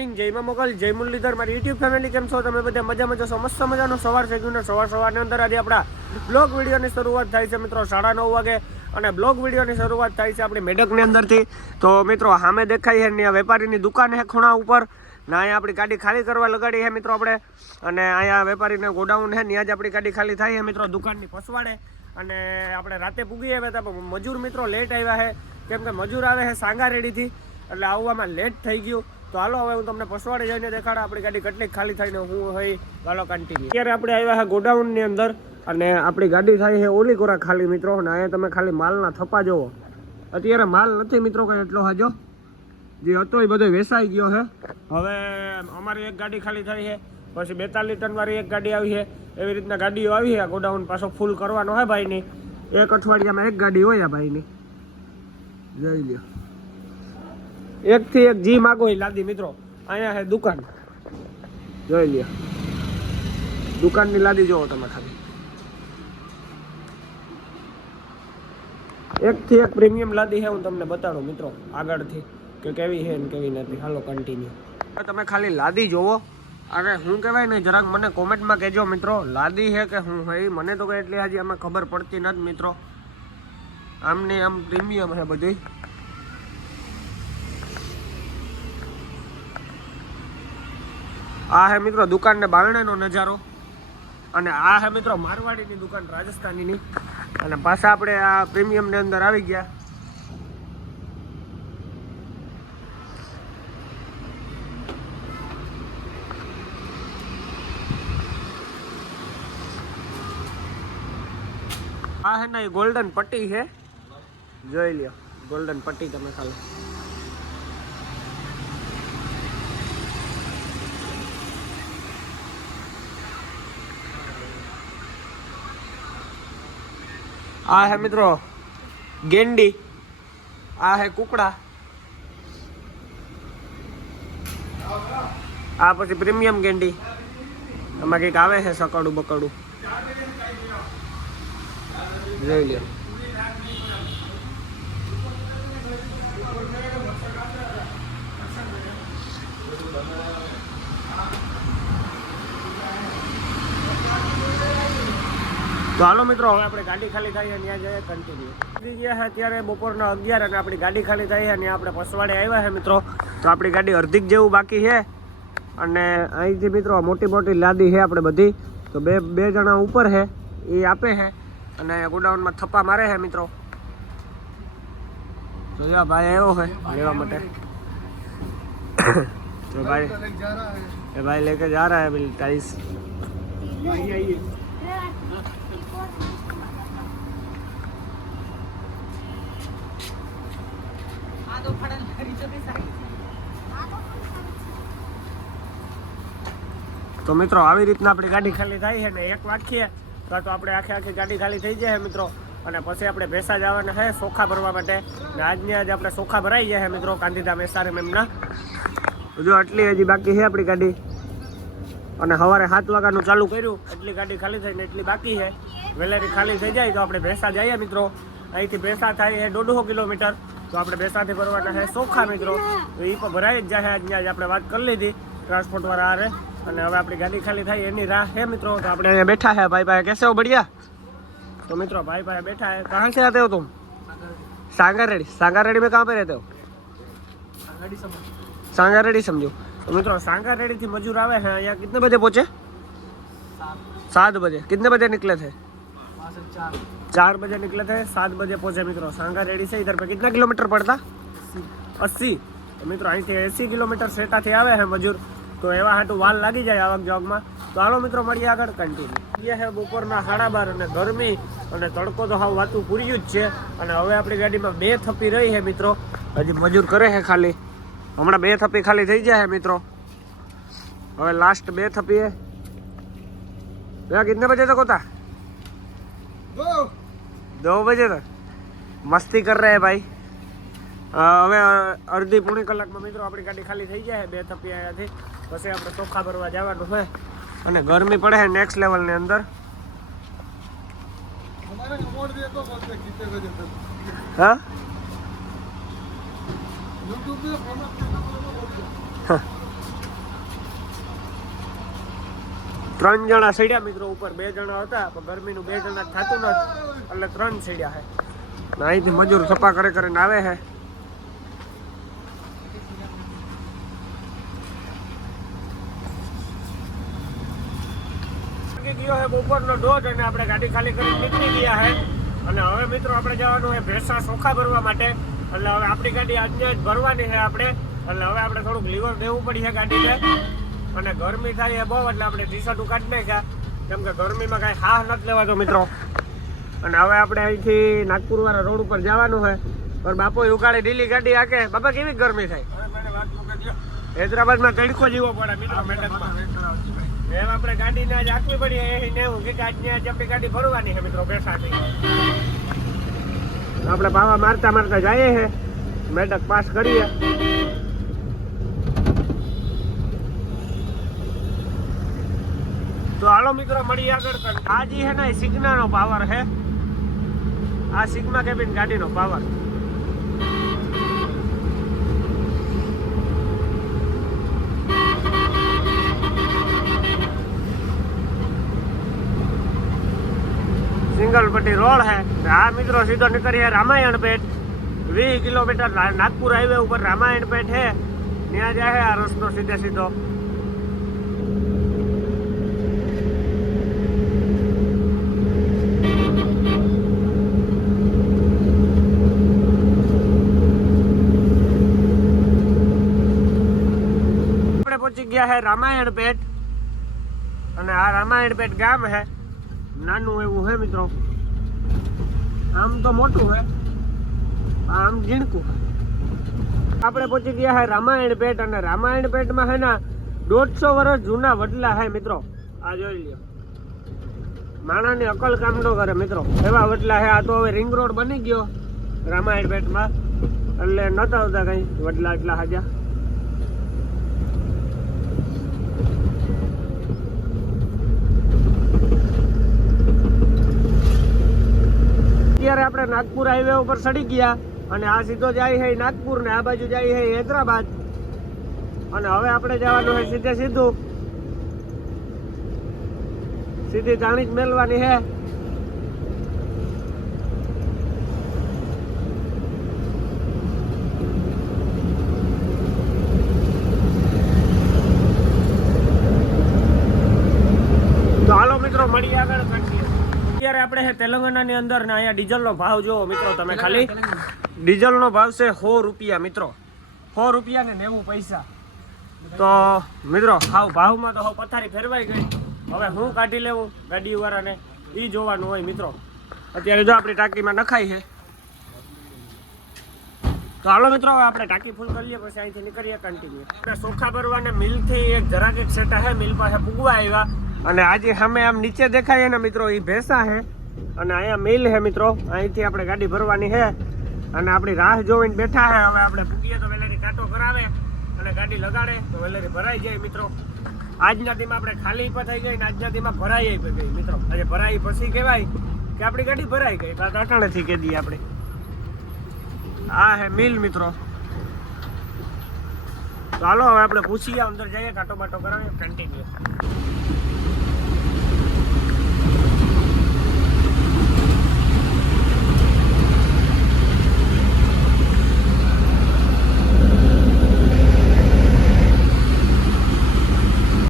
જય મોગલ, જય મુરલીધર, મારી યુટ્યુબ ફેમિલી કેમ છો તમે બધા? મજામાં છો? મસ્ત મજાનો સવાર છે ગયું ને સવારની અંદર આજે આપણા બ્લોગ વિડીયોની શરૂઆત થાય છે મિત્રો 9:30 વાગે અને બ્લોગ વિડીયોની શરૂઆત થાય છે આપણી મેડકની અંદરથી. તો મિત્રો સામે દેખાય છે ને વેપારીની દુકાન છે ખૂણા ઉપર ને અહીંયા આપણી ગાડી ખાલી કરવા લગાડી છે મિત્રો આપણે. અને અહીંયા વેપારીને ગોડાઉન છે ત્યાં જ આપણી ગાડી ખાલી થાય છે મિત્રો દુકાનની પસવાડે. અને આપણે રાતે પૂગી આવ્યા હતા પણ મજૂર મિત્રો લેટ આવ્યા છે કેમ કે મજૂર આવે છે સાંગારેડીથી એટલે આવવામાં લેટ થઈ ગયું. તો હાલો હવે હું તમને પસવાડે જઈને દેખાડા આપણી ગાડી કેટલી ખાલી થઈને હું હોય હાલો કન્ટિન્યુ. અત્યારે આપણે આવ્યા છે ગોડાઉનની અંદર અને આપણી ગાડી થાય છે ઓલી કોરા ખાલી મિત્રો. અને અહીંયા તમે ખાલી માલના થપ્પા જોવો. અત્યારે માલ નથી મિત્રો કંઈ એટલો હાજો જે હતો એ બધો વેચાઈ ગયો છે. હવે અમારી એક ગાડી ખાલી થઈ છે પછી 42 ટનવાળી એક ગાડી આવી છે. એવી રીતના ગાડીઓ આવી છે. ગોડાઉન પાછો ફૂલ કરવાનો હોય ભાઈની. એક અઠવાડિયામાં એક ગાડી હોય આ ભાઈની. જોઈ લ્યો એકથી એક જી માગો એ લાદી મિત્રો. અહીંયા છે દુકાન જોઈ લ્યો. દુકાનની લાદી જોવો તમે ખાલી. એકથી એક પ્રીમિયમ લાદી છે. હું તમને બતાડું મિત્રો આગળથી કે કેવી છે ને કેવી નથી. હાલો કન્ટિન્યુ. તમે ખાલી લાદી જોવો અને શું કહેવાય ને જરાક મને કોમેન્ટમાં કહેજો મિત્રો લાદી છે કે શું હોય. મને તો કંઈ એટલી હજી આમાં ખબર પડતી નથી મિત્રો. આમની આમ પ્રીમિયમ છે બધી. આ હે મિત્રો દુકાનને બારણાનો નજારો. અને આ હે મિત્રો મારવાડીની દુકાન રાજસ્થાનીની. અને પાછા આપણે આ પ્રીમિયમની અંદર આવી ગયા. આ હે ને ગોલ્ડન પટ્ટી છે જોઈ લ્યો. ગોલ્ડન પટ્ટી તમે ખાલી. આ હે મિત્રો ગેંડી. આ હે કુકડા. આ પછી પ્રીમિયમ ગેંડી. એમાં કંઈક આવે છે સકડું બકડું જોઈ લ્યો. તો હાલો મિત્રો હવે આપણે ગાડી ખાલી થાય ત્યાં જઈએ કન્ટિન્યુ. ગયા છે અત્યારે બપોરના 11 અને આપણી ગાડી ખાલી થાય છે અને આપણે પસવાડે આવ્યા છે મિત્રો. તો આપણી ગાડી અડધીક જેવું બાકી છે. અને અહીંથી મિત્રો મોટી મોટી લાદી છે આપણે બધી. તો બે જણા ઉપર છે એ આપે છે અને ગોડાઉનમાં થપ્પા મારે છે મિત્રો. તો યા ભાઈ આવ્યો છે લેવા માટે. તો ભાઈ લેકે જા રહા है बिल टाइस. તો મિત્રો આવી રીતના આપણી ગાડી ખાલી થાય છે ને એક વાગીએ તો આપણે આખી ગાડી ખાલી થઈ જાય મિત્રો. અને પછી આપણે ભેંસા જવાના છે ચોખા ભરવા માટે. ને આજની આજે આપણે ચોખા ભરાઈ જાય છે મિત્રો ગાંધીધામ એસઆરએમ એમના. જો આટલી હજી બાકી છે આપણી ગાડી. અને સવારે 7 વાગ્યાનું ચાલુ કર્યું એટલી ગાડી ખાલી થઈને એટલી બાકી છે. વેલેરી ખાલી થઈ જાય તો આપણે ભેંસા જઈએ મિત્રો. અહીંથી ભેંસા થાય છે 150 કિલોમીટર. તો આપણે ભેંસાથી ભરવાના છે ચોખા મિત્રો. તો એ પણ ભરાઈ જ જાય. આજની આજે આપણે વાત કરી લીધી ટ્રાન્સપોર્ટ વાળા હારે. અને હવે આપણી ગાડી ખાલી થાય એની રાહ है મિત્રો. तो આપણે અહીંયા બેઠા है भाई भाई कैसे हो बढ़िया. तो मित्रों भाई भाई बैठा है. कहाँ से आते हो तुम? सांगारेडी. सांगारेडी में कहाँ पे रहते हो? सांगारेडी समझो. तो मित्रों सांगारेडी थी मजूर आवे हैं. यहाँ कितने बजे पहुँचे? 7 बजे. कितने बजे निकले थे? 4 बजे निकले थे. 7 बजे पहुँचे मित्रों सांगारेडी से. इधर पे कितना किलोमीटर पड़ता? 80. तो मित्रों અહીં થી 80 કિલોમીટર સેટાથી આવે છે મજૂર. તો એવા હાટું વાલ લાગી જાય આવક જાવકમાં. તો હાલો મિત્રો મળીએ આગળ કન્ટિન્યુ. એ છે બપોરના 12:30 અને ગરમી અને તડકો તો હાવ વાતું પૂર્યું જ છે. અને હવે આપણી ગાડીમાં 2 થપ્પી રહી છે મિત્રો. હજી મજૂર કરે છે ખાલી. હમણાં 2 થપ્પી ખાલી થઈ જાય છે મિત્રો. હવે લાસ્ટ 2 થપ્પી है. भैया कितने बजे तक होता? 2 बजे तक. मस्ती कर रहे हैं भाई. હવે અડધી પોણી કલાકમાં મિત્રો આપણી ગાડી ખાલી થઈ જાય 2 થપ્પી આવ્યાથી. પછી આપણે ચોખા ભરવા જવાનું હોય. અને ગરમી પડે છે નેક્સ્ટ લેવલની અંદર. હા 3 જણા સડ્યા મિત્રો ઉપર, 2 જણા હતા પણ ગરમીનું 2 જણા થતું નથી એટલે 3 સડ્યા છે. અહીંથી મજૂર સફા કરીને આવે છે. ગયો છે બપોરનો દોઢ અને આપણે ગાડી ખાલી કરી નીકળી ગયા છે. અને હવે મિત્રો આપણે જવાનું છે ભેંસા ચોખા ભરવા માટે. એટલે હવે આપણી ગાડી આજને જ ભરવાની છે આપણે. એટલે હવે આપણે થોડુંક લીવર દેવું પડી છે ગાડીને. અને ગરમી થાય બહુ એટલે આપણે ટી-શર્ટ કાઢી નાખ્યા, કેમ કે ગરમીમાં કાંઈ હાહ નથી લેવાતો મિત્રો. અને હવે આપણે અહીંથી નાગપુર વાળા રોડ ઉપર જવાનું છે. પણ બાપો ઉગાડી ઢીલી ગાડી આકે. બાપા કેવી ગરમી થાય? હૈદરાબાદમાં તડકો જીવો પડે મિત્રો. એમ આપણે ગાડીને આજ આંકવી પડી એને હું કે આજની આજ આપણી ગાડી ભરવાની છે મિત્રો ભેંસાથી. આપણે પાવા મારતા મારતા જઈએ છે, મેડક પાસ કરીએ. તો હાલો મિત્રો મળીએ આગળ. આ જે છે ને એ સિગ્નાનો પાવર છે. આ સિગ્મા કેબિન ગાડીનો પાવર. સિંગલ પટ્ટી રોડ છે. આ મિત્રો સીધો નીકળીએ રામાયણ પેટ. 20 કિલોમીટર નાગપુર હાઈવે ઉપર રામાયણ પેટ છે, ત્યાં જાય આ રસ્તો સીધે સીધો. આપણે પહોંચી ગયા છે રામાયણ પેટ. અને આ રામાયણ પેટ ગામ છે, નાનું એવું છે મિત્રો. આમ તો મોટું છે, આમ ઝીણકું. આપણે પહોંચી ગયા છે રામાયણ પેટ. અને રામાયણ પેટમાં છે ને 150 વર્ષ જૂના વડલા છે મિત્રો. આ જોઈ લ્યો, માણાની અકલ કામ ન કરે મિત્રો, એવા વડલા છે. આ તો હવે રિંગ રોડ બની ગયો રામાયણ પેટમાં, એટલે નતા આવતા કઈ વડલા એટલા હાજા. અત્યારે આપણે નાગપુર હાઈવે ઉપર ચડી ગયા. અને આ સીધો જાય છે નાગપુર ને આ બાજુ જાય છે હૈદરાબાદ. અને હવે આપણે જવાનું છે સીધે સીધું, સીધી જાણી જ મેળવાની છે. તો હાલો મિત્રો મળીએ આગળ. અત્યારે આપણે છે તેલંગાણાની અંદર ને અહીંયા ડીઝલનો ભાવ જોવો મિત્રો તમે ખાલી. ડીઝલનો ભાવ છે 100 રૂપિયા મિત્રો, 100 રૂપિયા ને 90 પૈસા. તો મિત્રો હાવ ભાવમાં તો પથારી ફેરવાઈ ગઈ. હવે હું કાઢી લેવું ગાડી વાળાને એ જોવાનું હોય મિત્રો. અત્યારે જો આપણી ટાંકીમાં નખાય છે. તો હાલો મિત્રો આપણે ટાંકી ફૂલ કરી લઈએ, પછી અહીંથી નીકળીએ કન્ટિન્યુ. આપણે ચોખા ભરવાને મિલથી એક જરાક એક સેટા છે, મિલ પાસે પૂગવા આવ્યા. અને આજે સામે આમ નીચે દેખાય ને મિત્રો એ ભેંસા છે. અને અહીંયા મિલ છે મિત્રો, અહીંથી આપણે ગાડી ભરવાની છે. અને આપણી રાહ જોઈને બેઠા છે. હવે આપણે પૂગીએ તો વેલેરી કાંટો કરાવે અને ગાડી લગાડે તો વેલેરી ભરાઈ જાય મિત્રો. આજના દીમાં આપણે ખાલી પણ થઈ ગઈ ને આજના દીમાં ભરાઈ ગઈ મિત્રો. આજે ભરાઈ પછી કહેવાય કે આપણી ગાડી ભરાઈ ગઈ. અટાણેથી કહી દઈએ આપણે. આ હે મિલ મિત્રો. તો હાલો હવે આપણે પૂછીએ, અંદર જઈએ, કાંટો બાટો કરાવીએ, કન્ટિન્યુ.